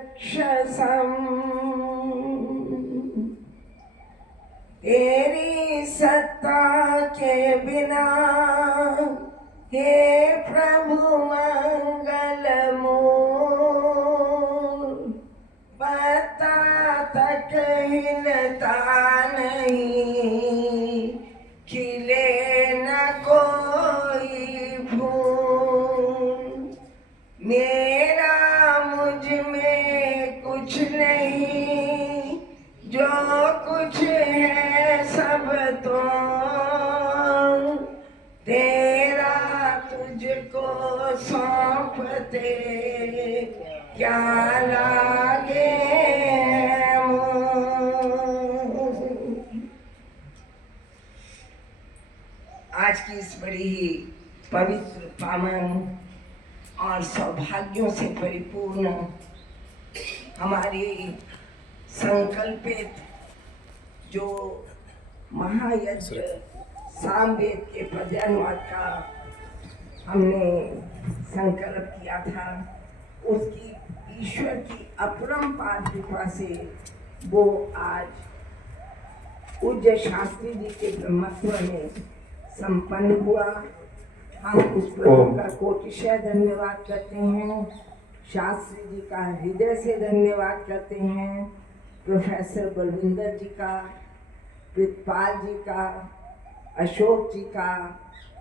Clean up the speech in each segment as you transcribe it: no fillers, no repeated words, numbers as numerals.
राक्षसम। तेरी सत्ता के बिना हे प्रभु मंगल मूल, पता तक हिलता नहीं, खिले न कोई फूल। मेरा मुझ में कुछ नहीं, जो कुछ है सब तो तेरा, तुझको सौंपते क्या लागे मोह। आज की इस बड़ी ही पवित्र, पावन और सौभाग्यों से परिपूर्ण हमारी संकल्पित जो महायज्ञ सामवेद के पर्यायवाद का हमने संकल्प किया था, उसकी ईश्वर की अपरंपार कृपा से वो आज पूज्य शास्त्री जी के ब्रह्मत्व में संपन्न हुआ। हम उस प्रभु का कोटिशय धन्यवाद करते हैं, शास्त्री जी का हृदय से धन्यवाद करते हैं, प्रोफेसर बलविंदर जी का, प्रितपाल जी का, अशोक जी का,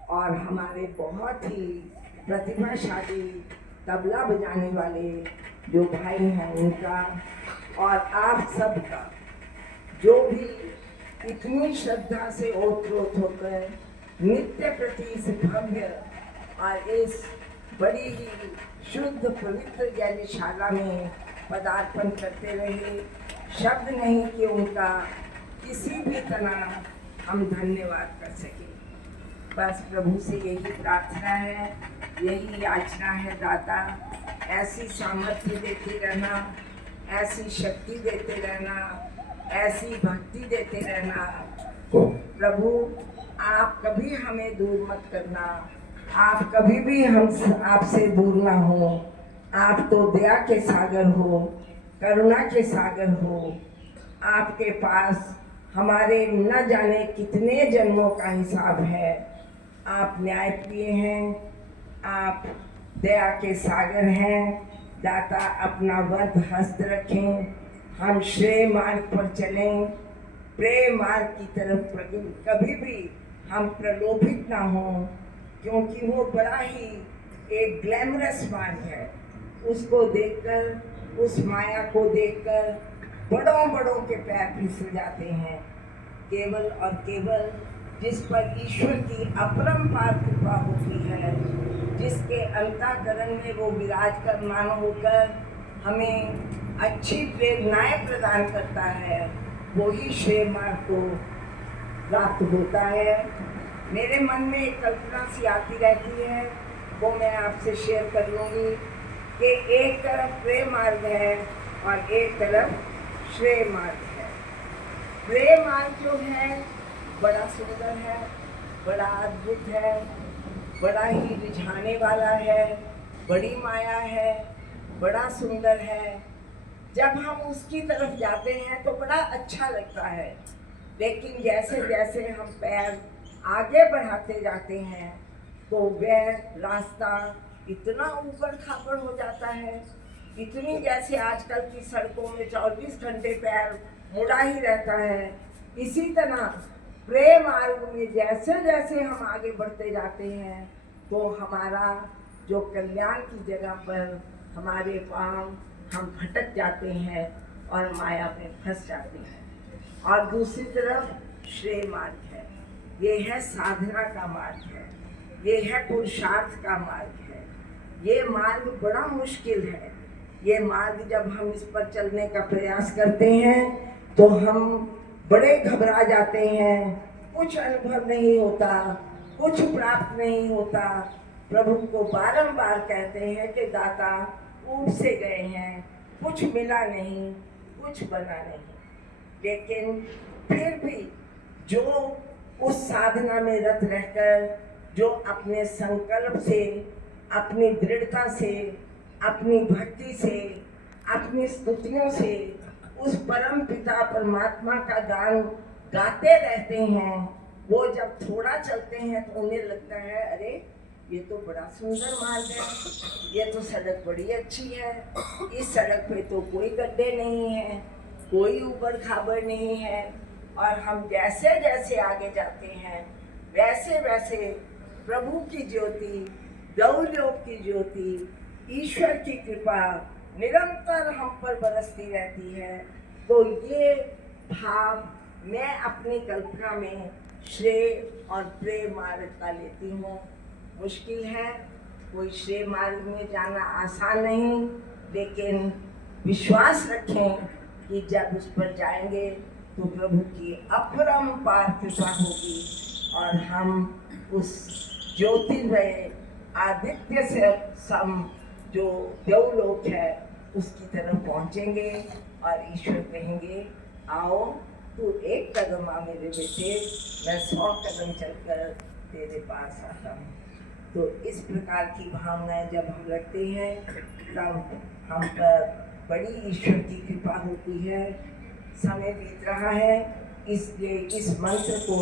और हमारे बहुत ही प्रतिभाशाली तबला बजाने वाले जो भाई हैं उनका, और आप सबका जो भी इतनी श्रद्धा से ओतप्रोत होकर नित्य प्रति इस भव्य और इस बड़ी ही शुद्ध पवित्र ज्ञानशाला में पदार्पण करते रहे। शब्द नहीं कि उनका किसी भी तरह हम धन्यवाद कर सकें। बस प्रभु से यही प्रार्थना है, यही याचना है, दाता ऐसी सामर्थ्य देते रहना, ऐसी शक्ति देते रहना, ऐसी भक्ति देते रहना। प्रभु आप कभी हमें दूर मत करना, आप कभी भी हम आपसे दूर ना हो। आप तो दया के सागर हो, करुणा के सागर हो। आपके पास हमारे न जाने कितने जन्मों का हिसाब है। आप न्यायप्रिय हैं, आप दया के सागर हैं। दाता अपना वरद हस्त रखें, हम श्रेय मार्ग पर चलें, प्रेम मार्ग की तरफ कभी भी हम प्रलोभित ना हों, क्योंकि वो बड़ा ही एक ग्लैमरस मार्ग है। उसको देखकर, उस माया को देखकर बड़ों बड़ों के पैर फिसल जाते हैं। केवल और केवल जिस पर ईश्वर की अपरंपार कृपा होती है, जिसके अंतःकरण में वो विराजमान होकर हमें अच्छी प्रेरणाएं प्रदान करता है, वही श्रेय मार्ग को प्राप्त होता है। मेरे मन में एक कल्पना सी आती रहती है, वो मैं आपसे शेयर कर लूँगी कि एक तरफ प्रेम मार्ग है और एक तरफ श्रेय मार्ग है। प्रेम मार्ग जो है बड़ा सुंदर है, बड़ा अद्भुत है, बड़ा ही रिझाने वाला है, बड़ी माया है, बड़ा सुंदर है। जब हम उसकी तरफ जाते हैं तो बड़ा अच्छा लगता है, लेकिन जैसे जैसे हम पैर आगे बढ़ाते जाते हैं तो वह रास्ता इतना ऊबड़ खाबड़ हो जाता है, इतनी जैसे आजकल की सड़कों में 24 घंटे पैर मुड़ा ही रहता है। इसी तरह प्रेम मार्ग में जैसे जैसे हम आगे बढ़ते जाते हैं तो हमारा जो कल्याण की जगह पर हमारे पांव हम भटक जाते हैं और माया में फंस जाते हैं। और दूसरी तरफ श्रेय मार्ग है, ये है साधना का मार्ग है, ये है पुरुषार्थ का मार्ग है। ये मार्ग बड़ा मुश्किल है। ये मार्ग जब हम इस पर चलने का प्रयास करते हैं तो हम बड़े घबरा जाते हैं, कुछ अनुभव नहीं होता, कुछ प्राप्त नहीं होता। प्रभु को बारंबार कहते हैं कि दाता ऊब से गए हैं, कुछ मिला नहीं, कुछ बना नहीं। लेकिन फिर भी जो उस साधना में रत रहकर, जो अपने संकल्प से, अपनी दृढ़ता से, अपनी भक्ति से, अपनी स्तुतियों से उस परम पिता परमात्मा का गान गाते रहते हैं। वो जब थोड़ा चलते हैं तो उन्हें लगता है अरे ये तो बड़ा सुंदर मार्ग है, ये तो सड़क बड़ी अच्छी है, इस सड़क पे तो कोई गड्ढे नहीं है, कोई ऊबड़ खाबड़ नहीं है। और हम जैसे जैसे आगे जाते हैं वैसे वैसे प्रभु की ज्योति, देवलोक की ज्योति, ईश्वर की कृपा निरंतर हम पर बरसती रहती है। तो ये भाव मैं अपनी कल्पना में श्रेय और प्रेय मार्ग का लेती हूँ। मुश्किल है, कोई श्रेय मार्ग में जाना आसान नहीं, लेकिन विश्वास रखें कि जब उस पर जाएंगे तो प्रभु की अपरंपार कृपा होगी और हम उस ज्योतिर्मय आदित्य से सम जो देवलोक है उसकी तरफ पहुंचेंगे और ईश्वर कहेंगे आओ तू एक कदम आ मेरे बेटे, मैं 100 कदम चलकर तेरे पास आता हूँ। तो इस प्रकार की भावनाएं जब हम रखते हैं तब हम पर बड़ी ईश्वर की कृपा होती है। समय बीत रहा है, इसलिए इस मंत्र को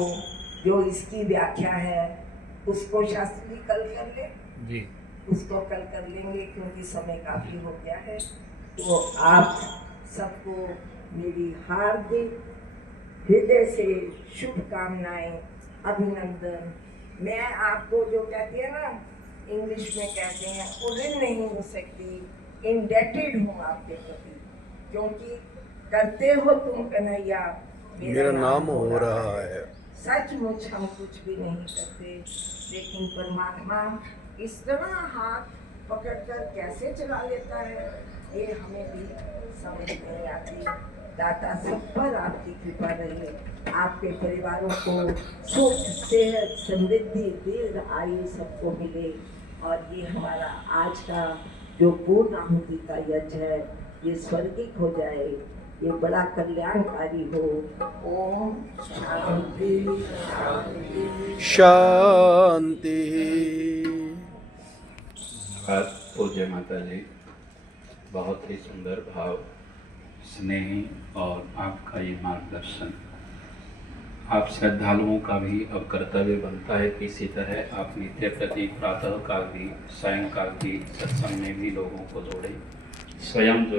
जो इसकी व्याख्या है उसको शास्त्री जी कल कर ले जी, उसको कल कर लेंगे क्योंकि समय काफी हो गया है। तो आप सबको मेरी हार्दिक हृदय से शुभकामनाएं, अभिनंदन। मैं आपको जो कहती है ना, इंग्लिश में कहते हैं ऋण नहीं हो सकती, इंडेटेड हूँ आपके प्रति, क्योंकि करते हो तुम कन्हैया मेरा नाम हो रहा है। सचमुच हम कुछ भी नहीं करते, लेकिन परमात्मा इस तरह हाथ पकड़कर कैसे चला लेता है ये हमें भी समझ नहीं आती। दाता सब पर आपकी कृपा रहे, आपके परिवारों को सुख, सेहत, समृद्धि, दीर्घ आयु सबको मिले और ये हमारा आज का जो पूर्ण आहुति का यज्ञ है ये स्वर्गिक हो जाए, ये बड़ा कल्याणकारी हो। ओम शांति शांति शांति। पूज्य माता जी, बहुत ही सुंदर भाव, स्नेह और आपका ये मार्गदर्शन। आप श्रद्धालुओं का भी अब कर्तव्य बनता है कि इसी तरह आप नित्य प्रति प्रातः काल भी, सायंकाल भी सत्संग में भी लोगों को जोड़ें, स्वयं जो